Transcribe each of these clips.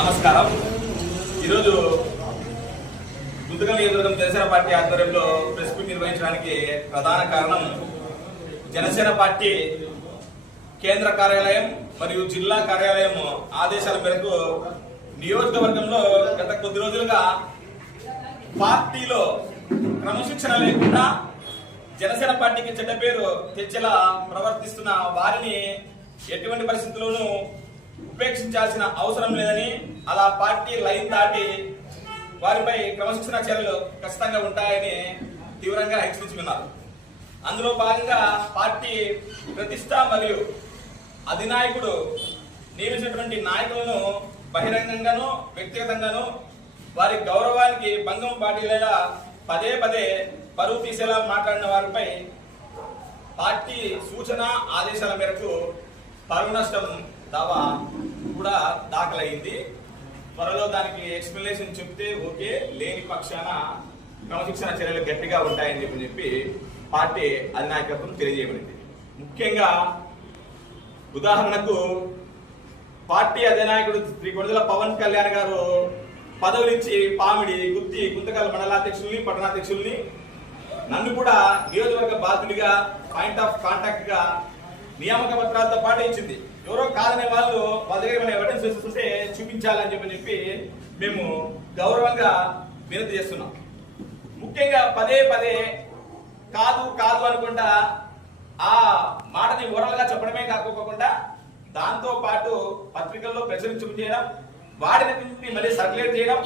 నమస్కారం. ఈరోజు గుంతకల్ నియోజకవర్గం జనసేన పార్టీ ఆధ్వర్యంలో ప్రెస్ మీట్ నిర్వహించడానికి ప్రధాన కారణం జనసేన పార్టీ కేంద్ర కార్యాలయం మరియు జిల్లా కార్యాలయం ఆదేశాల మేరకు నియోజకవర్గంలో గత కొద్ది రోజులుగా పార్టీలో క్రమశిక్షణ లేకుండా జనసేన పార్టీకి చెడ్డ పేరు తెచ్చేలా ప్రవర్తిస్తున్న వారిని ఎటువంటి పరిస్థితుల్లోనూ ఉపేక్షించాల్సిన అవసరం లేదని, అలా పార్టీ లైన్ దాటి వారిపై క్రమశిక్షణ చర్యలు ఖచ్చితంగా ఉంటాయని తీవ్రంగా హెచ్చరించుకున్నారు. అందులో భాగంగా పార్టీ ప్రతిష్ట మరియు అధినాయకుడు నియమించినటువంటి నాయకులను బహిరంగంగాను వ్యక్తిగతంగాను వారి గౌరవానికి భంగం పాటిల్లేలా పదే పదే పరువు తీసేలా మాట్లాడిన వారిపై పార్టీ సూచన ఆదేశాల మేరకు పరువు నష్టం దావా కూడా దాఖలైంది. త్వరలో దానికి ఎక్స్ప్లెనేషన్ చెప్తే ఓకే, లేని పక్షాన క్రమశిక్షణ చర్యలు గట్టిగా ఉంటాయని చెప్పి పార్టీ అధినాయకత్వం తెలియజేయబడింది. ముఖ్యంగా ఉదాహరణకు పార్టీ అధినాయకుడు శ్రీ కొణిదెల పవన్ కళ్యాణ్ గారు పదవులిచ్చి పామిడి, గుత్తి, గుంతకల్ మండలాధ్యక్షుల్ని, పట్టణాధ్యక్షుల్ని, నన్ను కూడా నియోజకవర్గ బాధ్యుడిగా పాయింట్ ఆఫ్ కాంటాక్ట్ గా నియామక పత్రాలతో పాటు ఇచ్చింది. ఎవరో కాదనే వాళ్ళు వాళ్ళ దగ్గర ఏమైనా ఎవిడెన్స్ ఉంటే చూపించాలని చెప్పి మేము గౌరవంగా వినతి చేస్తున్నాం. ముఖ్యంగా పదే పదే కాదు కాదు అనుకుంటా ఆ మాటని ఓరల్గా చెప్పడమే కాకపోకుండా దాంతో పాటు పత్రికల్లో ప్రచురించడం చేయడం, వాటిని మళ్ళీ సర్క్యులేట్ చేయడం,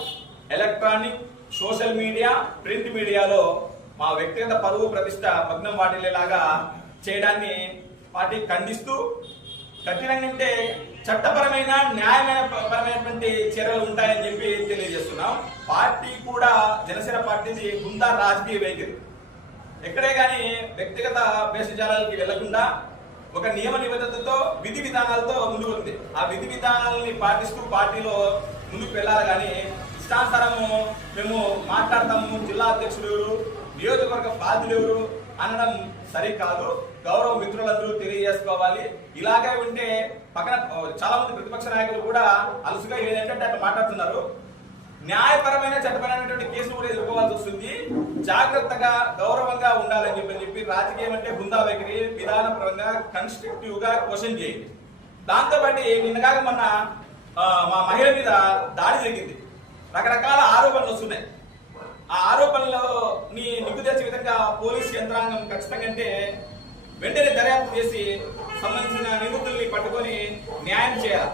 ఎలక్ట్రానిక్, సోషల్ మీడియా, ప్రింట్ మీడియాలో మా వ్యక్తిగత పరువు ప్రతిష్ట భగ్నం వాటిల్లేలాగా చేయడాన్ని పార్టీ ఖండిస్తూ కఠినంగా చట్టపరమైన న్యాయమైన పరమైనటువంటి చర్యలు ఉంటాయని చెప్పి తెలియజేస్తున్నాం. పార్టీ కూడా జనసేన పార్టీది గుండా రాజకీయ వైఖరి ఎక్కడే గాని వ్యక్తిగత భేషజాలాలకి వెళ్లకుండా ఒక నియమ నిబంధనలతో విధి విధానాలతో ముందుకు ఉంది. ఆ విధి విధానాలని పాటిస్తూ పార్టీలో ముందుకు వెళ్ళాలి. కానీ ఇష్టానుసారము మేము మాట్లాడతాము, జిల్లా అధ్యక్షులు ఎవరు, నియోజకవర్గ బాధ్యులు ఎవరు అనడం సరికాదు. గౌరవ మిత్రులందరూ తెలియజేసుకోవాలి. ఇలాగే ఉంటే పక్కన చాలా మంది ప్రతిపక్ష నాయకులు కూడా అలసుగా ఏదంటే అట్లా మాట్లాడుతున్నారు. న్యాయపరమైన చట్టపరమైనటువంటి కేసులు కూడా ఎదుర్కోవాల్సి వస్తుంది. జాగ్రత్తగా గౌరవంగా ఉండాలని చెప్పి రాజకీయం అంటే బృందా వైఖరి విధానపరంగా కన్స్ట్రక్టివ్ గా క్వశ్చన్ చేయండి. దాంతో పాటు నిన్నగాక మొన్న మా మహిళ మీద దాడి జరిగింది. రకరకాల ఆరోపణలు వస్తున్నాయి. ఆ ఆరోపణలో నిగ్గు తెచ్చే విధంగా పోలీస్ యంత్రాంగం ఖచ్చితంగా అంటే వెంటనే దర్యాప్తు చేసి సంబంధించిన నిందితుల్ని పట్టుకొని న్యాయం చేయాలి.